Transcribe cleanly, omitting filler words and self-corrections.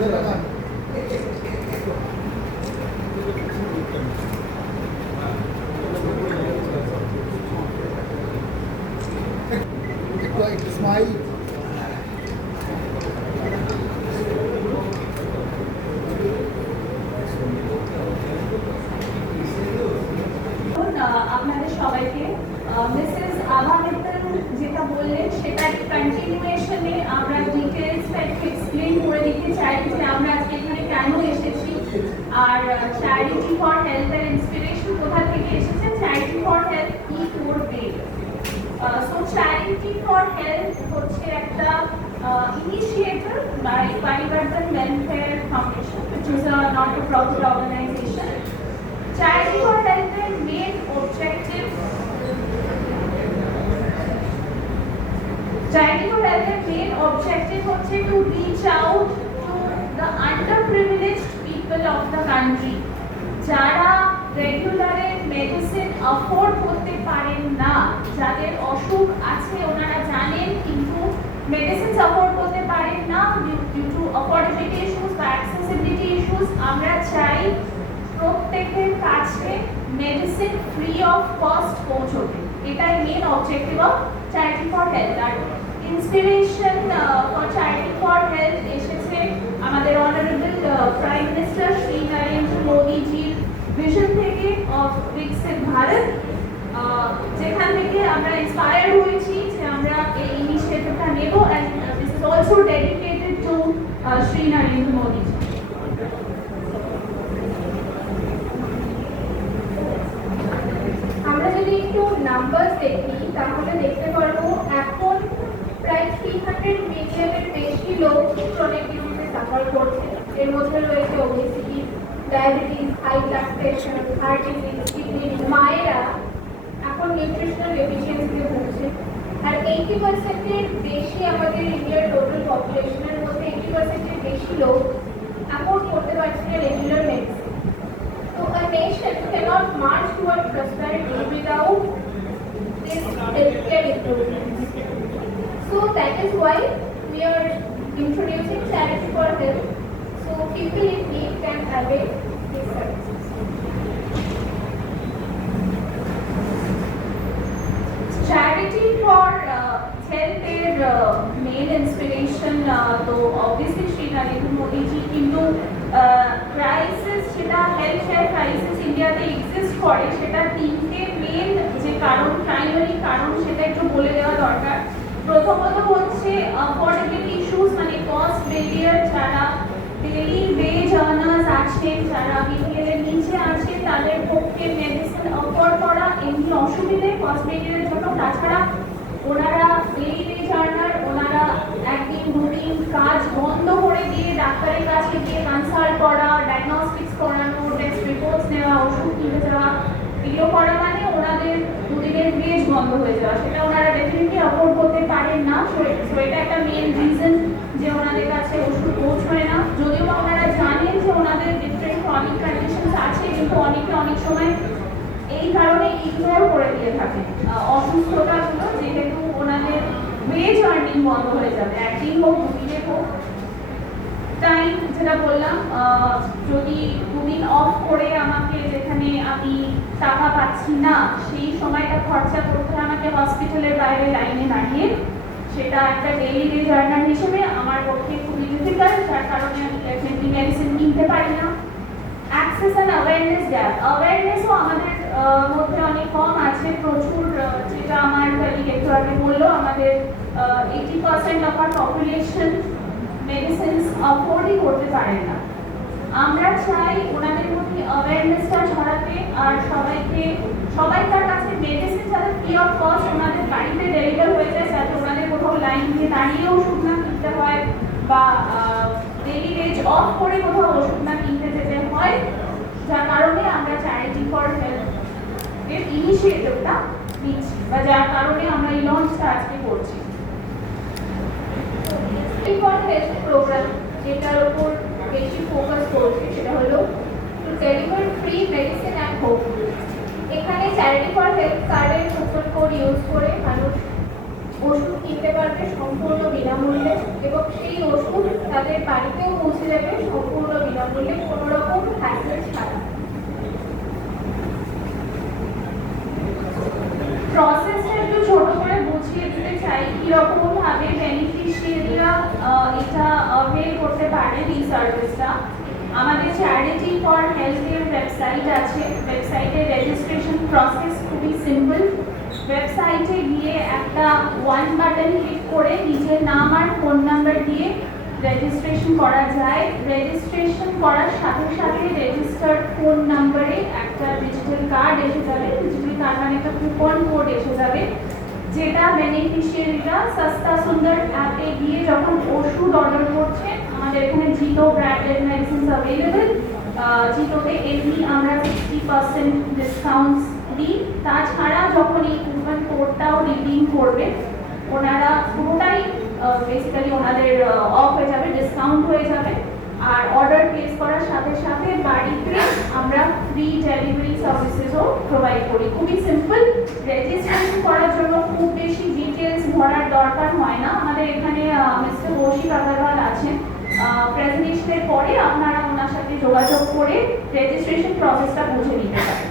Smile. আপনাদের সবাইকে Mrs আভা মিত্তল যেটা বললেন সেটা কন্টিনিউয়েশনে আমরা ডিটেলসটা একটু এক্সপ্লেন করে দিতে চাই যে আমরা আজকে এখানে কেন এসেছি আর charity for health and inspiration কোথা থেকে এসেছে। চ্যারিটি ফর হেলথ কি করবে? সো চ্যারিটি ফর হেলথ হচ্ছে একটা initiative by Parivartan Welfare Foundation, which is a not-for-profit organization. Charity for Health's main objective হচ্ছে to reach out to the underprivileged people of the country. যারা রেগুলারে medicine afford করতে পারেন না, যাদের অসুখ আছে ওনারা জানেন কিন্তু মেডিসিন অ্যাফোর্ড করতে পারেন না ডিউ টু অ্যাফোর্ডেবিলিটি ইস্যুস বা অ্যাক্সেসিবিলিটি ইস্যুস, আমরা চাই প্রত্যেকের কাছে মেডিসিন ফ্রি অফ কস্ট পৌঁছবে। এটাই main objective of charity for health. আর inspiration for charity for health এসেছে আমাদের honourable prime minister Shri Narendra মোদীজির ভিশন থেকে অফ বিকসিত ভারত, যেখান থেকে আমরা ইন্সপায়ার্ড হয়েছি যে আমরা এই ইনিশিয়েটিভটা নেব। And this is also dedicated to Shri Narendra Modi ji. আমরা যদি একটু নাম্বারস দেখি তাহলে দেখতে পারবো এখন প্রায় 300 মিলিয়নের বেশি লোক ক্রনিক ডিজিজে সাফার করছে। এর মধ্যে রয়েছে obesity, diabetes, high blood pressure, heart disease, kidney. মায়েরা এখন নিউট্রিশনাল ডেফিসিয়েন্সিতে ভুগছে। আর 80%-এর বেশি আমাদের ইন্ডিয়ার টোটাল পপুলেশনের মধ্যে 80%-এর বেশি লোক অ্যাফোর্ড করতে পারছে না regular medicine. So a nation cannot march toward prosperity without this healthcare improvements. So that is why we are introducing charity for health, so people in need can avail this service. Charity for health এর main inspiration তো obviously Shri Narendra মোদীজি, কিন্তু crisis যেটা health care crisis ইন্ডিয়াতে exist করে সেটা তিনটে main যে কারণ, প্রাইমারি কারণ সেটা একটু বলে দেওয়া দরকার। প্রথমত হচ্ছে অ্যাফোর্ডেবিলিটি ইস্যুস, মানে কস্ট বেরিয়ার। যারা ডেইলি ওয়েজ আর্নার্স আছেন, যারা বিপিএল এর নিচে আছে, তাদের পক্ষে মেডিসিন অ্যাফোর্ড করা এমনি অসুবিধে কস্ট বেরিয়ারের জন্য। তাছাড়া ওনারা ডেইলি ওয়েজ আর্নার, ওনারা একদিন দুদিন কাজ বন্ধ করে দিয়ে ডাক্তারের কাছে গিয়ে কনসাল্ট করা, ডায়াগনস্টিক্স করানো, টেস্ট রিপোর্টস নেওয়া, ওষুধ কিনে যাওয়া, এগুলো করা মানে ওনাদের দুদিনের ওয়েজ বন্ধ হয়ে যাওয়া। সেটা ওনারা ডেফিনেটলি অ্যাফোর্ড করতে পারেন না। সো এটা একটা মেন রিজন যে ওনাদের কাছে ওষুধ পৌঁছয় না। যদিও বা ওনারা জানেন যে ওনাদের ডিফারেন্ট ক্রনিক কন্ডিশনস আছে, কিন্তু অনেকে অনেক সময় এই কারণে ইগনোর করে দিয়ে থাকে অসুস্থতাগুলো, যেহেতু ওনাদের ওয়েজ আর্নিং বন্ধ হয়ে যাবে। একদিন হোক, দুদিনে হোক, টাইম যেটা বললাম, যদি দুদিন অফ করে আমাকে যেখানে আমি টাকা পাচ্ছি না সেই সময়টা খরচা করতে হয় আমাকে হসপিটালের বাইরে লাইনে দাঁড়িয়ে, সেটা একটা ডেইলি ওয়েজ আর্নার হিসেবে আমার পক্ষে খুবই ডিফিকাল্ট, যার কারণে আমি ডেফিনেটলি মেডিসিন কিনতে পারি না। অ্যাক্সেস অ্যান্ড অ্যাওয়ারনেস গ্যাপ, অ্যাওয়ারনেসও আমাদের মধ্যে অনেক কম আছে। প্রচুর, যেটা আমার কলিগ একটু আগে বললো, আমাদের 80% অফ আর পপুলেশন মেডিসিনস অ্যাফোর্ডই করতে পারে না। আমরা চাই ওনাদের মধ্যে অ্যাওয়ারনেসটা ছড়াতে আর সবাইকার কাছে মেডিসিন যাতে ফ্রি অফ কস্ট ওনাদের বাড়িতে ডেলিভার হয়ে যায়, যাতে ওনাদের কোথাও লাইন দিয়ে দাঁড়িয়ে ওষুধ না কিনতে হয় বা ডেইলি ওয়েজ অফ করে কোথাও ওষুধ না কিনতে যেতে হয়। যার কারণে আমরা চ্যারিটি ফর হেলথ এর ইনিশিয়েটিভটা নিচ্ছি, বা যার কারণে আমরা এই লঞ্চটা আজকে করছি। ফর হেলথ প্রোগ্রাম যেটার উপর বেশি ফোকাস করছে সেটা হলো to deliver free medicine at home. এখানে চ্যারিটি ফর হেলথ কার্ডের কুপন কোড ইউজ করে মানুষ ওষুধ কিনতে পারবে সম্পূর্ণ বিনামূল্যে, এবং সেই ওষুধ তাদের বাড়িতেও পৌঁছে যাবে সম্পূর্ণ বিনামূল্যে, কোনো রকম হ্যাসেল ছাড়া। প্রসেসটা একটু ছোট করে বুঝিয়ে দিতে চাই কিরকম ভাবে বেনিফিশিয়ারিরা এটা অ্যাভেল করতে পারেন এই সার্ভিসটা। আমাদের চ্যারিটি ফর হেলথের ওয়েবসাইট আছে, ওয়েবসাইটে রেজিস্ট্রেশন প্রসেস খুবই সিম্পল। ওয়েবসাইটে গিয়ে একটা ওয়ান বাটন ক্লিক করে নিজের নাম আর ফোন নাম্বার দিয়ে রেজিস্ট্রেশন করা যায়। রেজিস্ট্রেশন করার সাথে সাথে রেজিস্টার্ড ফোন নাম্বারে একটা ডিজিটাল কার্ড এসে যাবে, ডিজিটাল কার্ড মানে একটা কুপন কোড এসে যাবে, যেটা বেনিফিশিয়ারিরা সস্তা সুন্দর অ্যাপে গিয়ে যখন ওষুধ অর্ডার করছে, আমাদের এখানে জিতো ব্র্যান্ডেড মেডিসিনস অ্যাভেলেবল, জিতোতে এমনি আমরা 60% ডিসকাউন্টস দিই। তাছাড়া যখন এই কুপন কোডটাও রিডিম করবে ওনারা পুরোটাই বেসিক্যালি ওনাদের অফ হয়ে যাবে, ডিসকাউন্ট হয়ে যাবে। আর অর্ডার প্লেস করার সাথে সাথে বাড়িতে আমরা ফ্রি ডেলিভারি সার্ভিসেসও প্রোভাইড করি। খুবই সিম্পল, রেজিস্ট্রেশন করার জন্য খুব বেশি ডিটেলস ভরার দরকার হয় না। আমাদের এখানে মিস্টার কৌশিক আগরওয়াল আছেন, প্রেজেন্টেশনের পরে আপনারা ওনার সাথে যোগাযোগ করে রেজিস্ট্রেশন প্রসেসটা বুঝে নিতে পারেন।